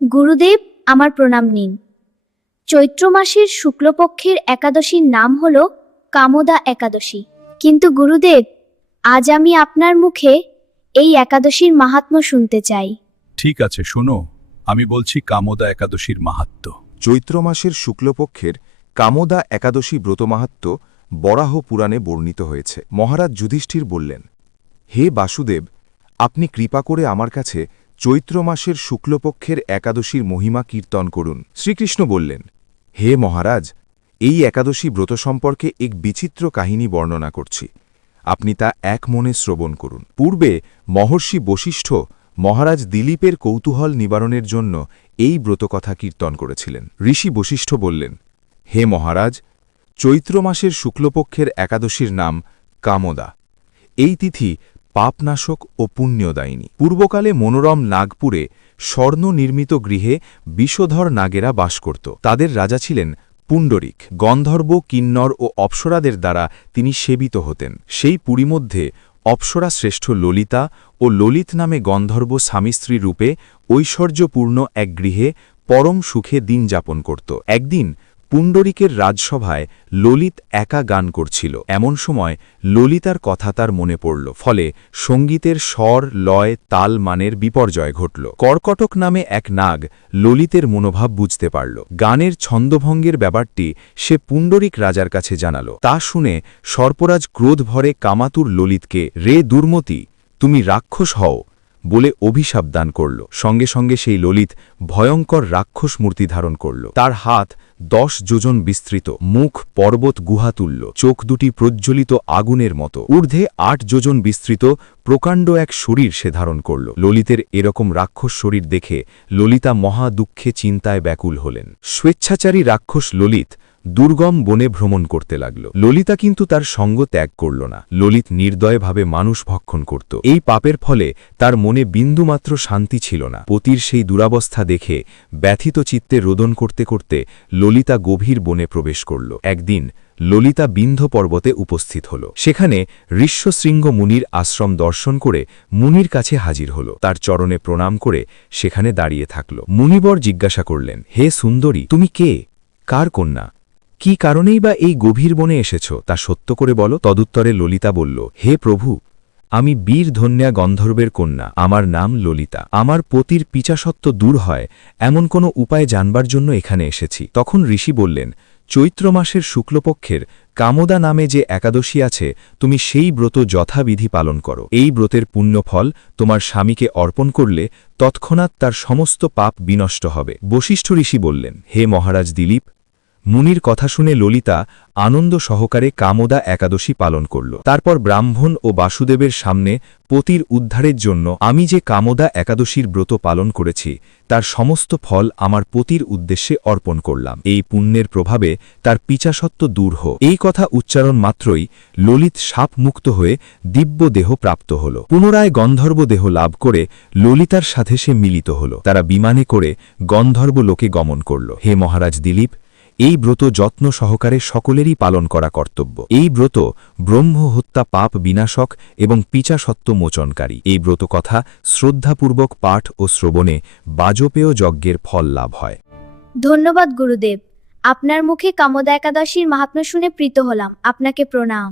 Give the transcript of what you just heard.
গুরুদেব, আমার প্রণাম নিন। চৈত্র মাসের শুক্লপক্ষের একাদশীর নাম হল কামোদা একাদশী। কিন্তু গুরুদেব, আজ আমি আপনার মুখে এই একাদশীর মাহাত্ম্য শুনতে চাই। ঠিক আছে, শোনো, আমি বলছি কামোদা একাদশীর মাহাত্ম্য। চৈত্র মাসের শুক্লপক্ষের কামোদা একাদশী ব্রতমাহাত্ম্য বরাহ পুরাণে বর্ণিত হয়েছে। মহারাজ যুধিষ্ঠির বললেন, হে বাসুদেব, আপনি কৃপা করে আমার কাছে চৈত্র মাসের শুক্লপক্ষের একাদশীর মহিমা কীর্তন করুন। শ্রীকৃষ্ণ বললেন, হে মহারাজ, এই একাদশী ব্রত সম্পর্কে এক বিচিত্র কাহিনী বর্ণনা করছি, আপনি তা এক মনে শ্রবণ করুন। পূর্বে মহর্ষি বশিষ্ঠ মহারাজ দিলীপের কৌতূহল নিবারণের জন্য এই ব্রতকথা কীর্তন করেছিলেন। ঋষি বশিষ্ঠ বললেন, হে মহারাজ, চৈত্র মাসের শুক্লপক্ষের একাদশীর নাম কামোদা। এই তিথি পাপনাশক ও পুণ্যদায়িনী। পূর্বকালে মনোরম নাগপুরে স্বর্ণ নির্মিত গৃহে বিষধর নাগেরা বাস করত। তাদের রাজা ছিলেন পুণ্ডরিক। গন্ধর্ব, কিন্নর ও অপ্সরাদের দ্বারা তিনি সেবিত হতেন। সেই পুরী মধ্যে অপ্সরা শ্রেষ্ঠ ললিতা ও ললিত নামে গন্ধর্ব স্বামী স্ত্রী রূপে ঐশ্বর্যপূর্ণ এক গৃহে পরম সুখে দিন যাপন করত। একদিন পুণ্ডরিকের রাজসভায় ললিত একা গান করছিল। এমন সময় ললিতার কথা তার মনে পড়ল। ফলে সঙ্গীতের স্বর, লয়, তাল মানের বিপর্যয় ঘটল। কর্কটক নামে এক নাগ ললিতের মনোভাব বুঝতে পারল। গানের ছন্দভঙ্গের ব্যাপারটি সে পুণ্ডরিক রাজার কাছে জানাল। তা শুনে সর্পরাজ ক্রোধ ভরে কামাতুর ললিতকে, রে দুর্মতি, তুমি রাক্ষস হও বলে অভিশাপ দান করল। সঙ্গে সঙ্গে সেই ললিত ভয়ঙ্কর রাক্ষস মূর্তি ধারণ করল। তার হাত 10 যোজন বিস্তৃত, মুখ পর্বত গুহাতুল্য, চোখ দুটি প্রজ্জ্বলিত আগুনের মতো, ঊর্ধ্বে 8 যোজন বিস্তৃত প্রকাণ্ড এক শরীর সে ধারণ করল। ললিতের এরকম রাক্ষস শরীর দেখে ললিতা মহা দুঃখে চিন্তায় ব্যাকুল হলেন। স্বেচ্ছাচারী রাক্ষস ললিত দুর্গম বনে ভ্রমণ করতে লাগল। ললিতা কিন্তু তার সঙ্গ ত্যাগ করল না। ললিত নির্দয়ভাবে মানুষ ভক্ষণ করত। এই পাপের ফলে তার মনে বিন্দুমাত্র শান্তি ছিল না। পতির সেই দুরাবস্থা দেখে ব্যথিত চিত্তে রোদন করতে করতে ললিতা গভীর বনে প্রবেশ করল। একদিন ললিতা বিন্ধ্য পর্বতে উপস্থিত হল। সেখানে ঋষ্যশৃঙ্গ মুনির আশ্রম দর্শন করে মুনির কাছে হাজির হল। তার চরণে প্রণাম করে সেখানে দাঁড়িয়ে থাকল। মুনিবর জিজ্ঞাসা করলেন, হে সুন্দরী, তুমি কে? কার কন্যা? কি কারণেই বা এই গভীর বনে এসেছ, তা সত্য করে বলো। তদুত্তরে ললিতা বলল, হে প্রভু, আমি বীর ধন্যা গন্ধর্বের কন্যা, আমার নাম ললিতা। আমার পতির পিচাসত্ব দূর হয় এমন কোনো উপায় জানবার জন্য এখানে এসেছি। তখন ঋষি বললেন, চৈত্র মাসের শুক্লপক্ষের কামোদা নামে যে একাদশী আছে, তুমি সেই ব্রত যথাবিধি পালন করো। এই ব্রতের পুণ্যফল তোমার স্বামীকে অর্পণ করলে তৎক্ষণাৎ তার সমস্ত পাপ বিনষ্ট হবে। বশিষ্ঠ ঋষি বললেন, হে মহারাজ দিলীপ, মুনির কথা শুনে ললিতা আনন্দ সহকারে কামোদা একাদশী পালন করল। তারপর ব্রাহ্মণ ও বাসুদেবের সামনে পতির উদ্ধারের জন্য আমি যে কামোদা একাদশীর ব্রত পালন করেছি, তার সমস্ত ফল আমার পতির উদ্দেশ্যে অর্পণ করলাম। এই পুণ্যের প্রভাবে তার পিচাসত্ব দূর হোক। এই কথা উচ্চারণ মাত্রই ললিত সাপমুক্ত হয়ে দিব্য দেহ প্রাপ্ত হল। পুনরায় গন্ধর্ব দেহ লাভ করে ললিতার সাথে সে মিলিত হল। তারা বিমানে করে গন্ধর্ব লোকে গমন করল। হে মহারাজ দিলীপ, এই ব্রত যত্ন সহকারে সকলেরই পালন করা কর্তব্য। এই ব্রত ব্রহ্ম হত্যা পাপ বিনাশক এবং পিচাসত্ব মোচনকারী। এই ব্রত কথা শ্রদ্ধাপূর্বক পাঠ ও শ্রবণে বাজপেয় যজ্ঞের ফল লাভ হয়। ধন্যবাদ গুরুদেব, আপনার মুখে কামোদা একাদশীর মাহাত্ম্য শুনে প্রীত হলাম। আপনাকে প্রণাম।